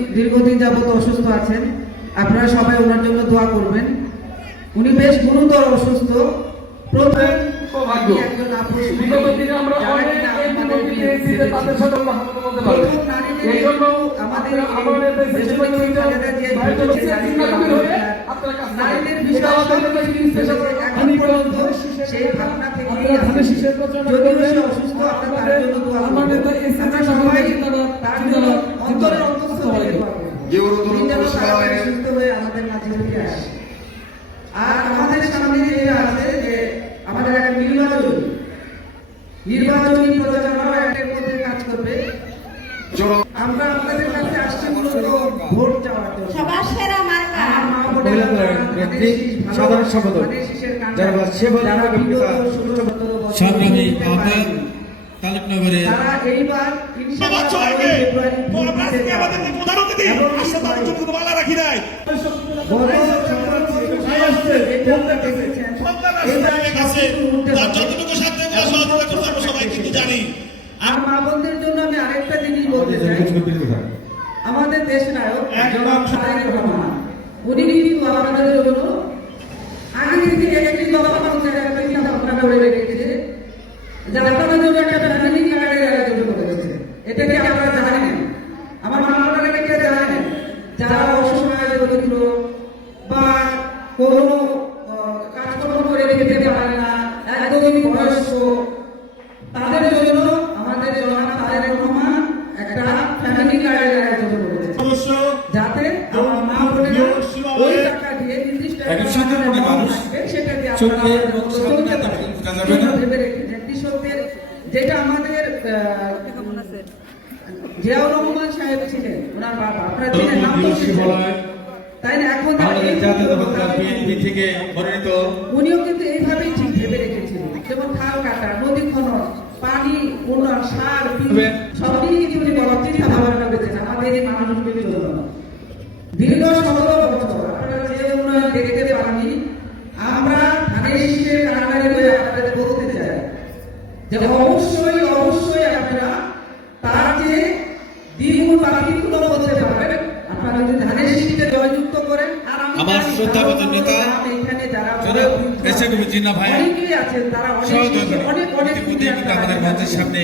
দীর্ঘদিন যাবত অসুস্থ আছেন, আপনারা সবাই ওনার জন্য দোয়া করবেন। উনি বেশ গুরুতর অসুস্থ। আর আমাদের সামনে যেটা আছে যে আমাদের একটা নির্বাচনী প্রচারণা একটা মধ্যে কাজ করবে। আমরা আপনাদের কাছে আসছি মূলত ভোট চাওয়ার জন্য। সবার সেরা মার্কা সাধারণ সম্পাদক সংগ্রামী আহ্বায়ক তালুকনগরে এইবার আর মা বোনদের জন্য আমি আরেকটা জিনিস বলতে চাই। আমাদের দেশ নায়ক তারেক রহমান, উনি কিন্তু আমাদের জন্য আগে থেকে একটি দফা একটা চিন্তা ভাবনা করে রেখেছে যে আপনাদের জন্য একটা ফ্যামিলি কার্ডের আয়োজন করেছে। এটা কি আপনারা জানেন? আমার মা বোনেরা কি জানেন? যারা অসহায় দরিদ্র বা কোনো কাজকর্ম করে খেতে পারে না, একদমই বয়স্ক, তাদের জন্য আমাদের জনাব তারেক রহমান একটা ফ্যামিলি কার্ডের আয়োজন করেছে, যাতে আমার মা বোনেরা ওই টাকা দিয়ে নির্দিষ্ট সেটা দিয়ে যেটা আমাদের জিয়াউর রহমান সাহেব ছিলেন, ওনার বাবা, আপনারা ছিলেন নাম তাই না? এখন উনিও কিন্তু এইভাবেই ঠিক ভেবে রেখেছিলেন, যেমন খাল কাটা, নদী খনন, পানি উন্নয়ন, সার সবই কিন্তু উনি বলার চিন্তা ভাবনা করেছেন আমাদের এই মানুষগুলির জন্য। দীর্ঘ 17 বছর আপনারা যে উন্নয়ন দেখতে পাননি, আমরা ধানের শীষের কারাগারে হয়ে আপনাদের বলতে চাই যে অবশ্যই আপনারা তার যে দ্বিগুণ বা তিনগুণ বলতে পারবেন। আপনারা যদি ধানের শীষকে জয়যুক্ত করেন, আর আমার শ্রদ্ধাভাজন নেতা এখানে যারা অনেকেই আছেন, তারা অনেক আমাদের মঞ্চের সামনে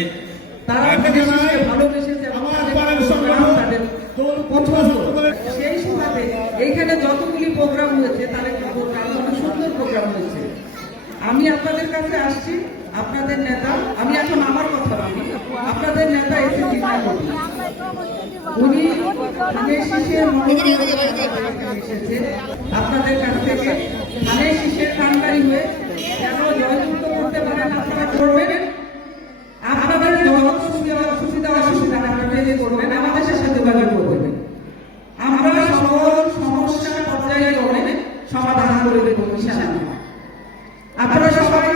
ভালোবেসেছে, সেই সুবাদে এইখানে যতগুলি প্রোগ্রাম হয়েছে তার একটা প্রোগ্রাম অনেক সুন্দর প্রোগ্রাম হয়েছে। আমি আপনাদের কাছে আসছি, আপনাদের নেতা, আমি এখন আমার কথা বলি, আপনাদের নেতা এসেছে উনি ধানের শীষের এসেছে আপনাদের কাছ থেকে ধানের শীষের কানকারী হয়ে কেন জয়যুক্ত করতে পারেন আপনারা করবেন। আপনাদের অসুবিধা আপনারা করবেন, আমাদের সাথে যোগাযোগ করবেন। আমরা সকল সমস্যা পর্যায়ে সমাধান করে দেব ইনশাআল্লাহ। আপনারা সবাই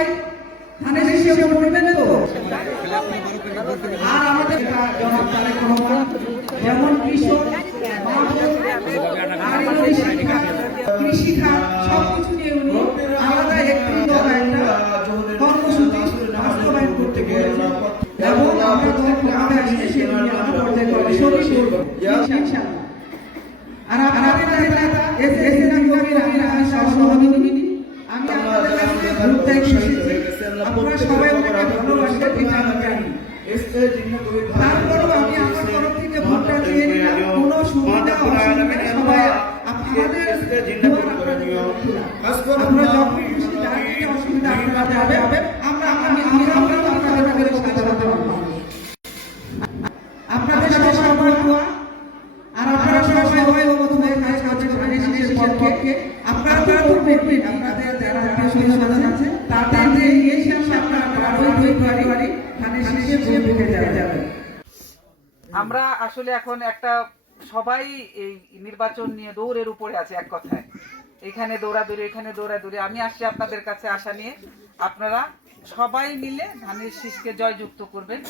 ধানের শীষে করবেন তো। আর আমাদের জনাব তারেক রহমান যেমন কৃষক, কৃষিখাত সবকিছু নিয়ে উনি আলাদা একটি একটা কর্মসূচি বাস্তবায়ন করতে গেছেন এবং আমরা গ্রামে আসলে সেগুলি আমরা পর্যায়ক্রমে শরীর করব ইনশাআল্লাহ। আর আপনাদের নেতা এসএসএন কবির আমি সহসভাপতি, আমি আপনাদের কাছে ভোট চাইতে এসেছি। আপনারা সবাই ওনাকে ভালোবাসেন, এটা আমি জানি। তারপরেও আমি আমার তরফ থেকে ভোটটা চেয়ে নিলাম। কোনো সুবিধা অসুবিধা সবাই আপনাদের আপনারা যখন খুশি যার থেকে অসুবিধা আপনারা যাবে, আমি আপনাদের কথা বলতে পারবো। আপনাদের সাথে সবার দোয়া, আর আপনারা সবাই অবগত হয়ে কাজ করছেন ধানের শীষের পক্ষে। আপনারা করবেন, আপনাদের যারা আত্মীয়-স্বজন আছে তাদের নিয়ে এসে আপনারা আরো ধানের শীষের ভোটে যাবেন। আমরা আসলে এখন একটা সবাই এই নির্বাচন নিয়ে দৌড়ের উপরে আছে, এক কথায় এখানে দৌড়াদৌড়ি, এখানে দৌড়াদৌড়ি। আমি আসছি আপনাদের কাছে আশা নিয়ে, আপনারা সবাই মিলে ধানের শীষকে জয়যুক্ত করবেন।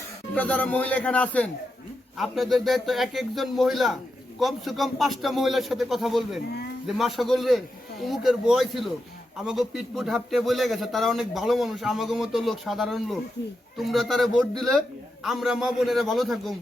যারা মহিলা এখানে আছেন, আপনাদের দায়িত্ব এক একজন মহিলা কমসে কম 5টা মহিলার সাথে কথা বলবেন যে মা সকল রে অমুকের বয় ছিল, আমাকে পিটপুট হাঁপটে বলে গেছে, তারা অনেক ভালো মানুষ, আমাকে মতো লোক, সাধারণ লোক, তোমরা তারা ভোট দিলে আমরা মা বোনেরা ভালো থাকুম।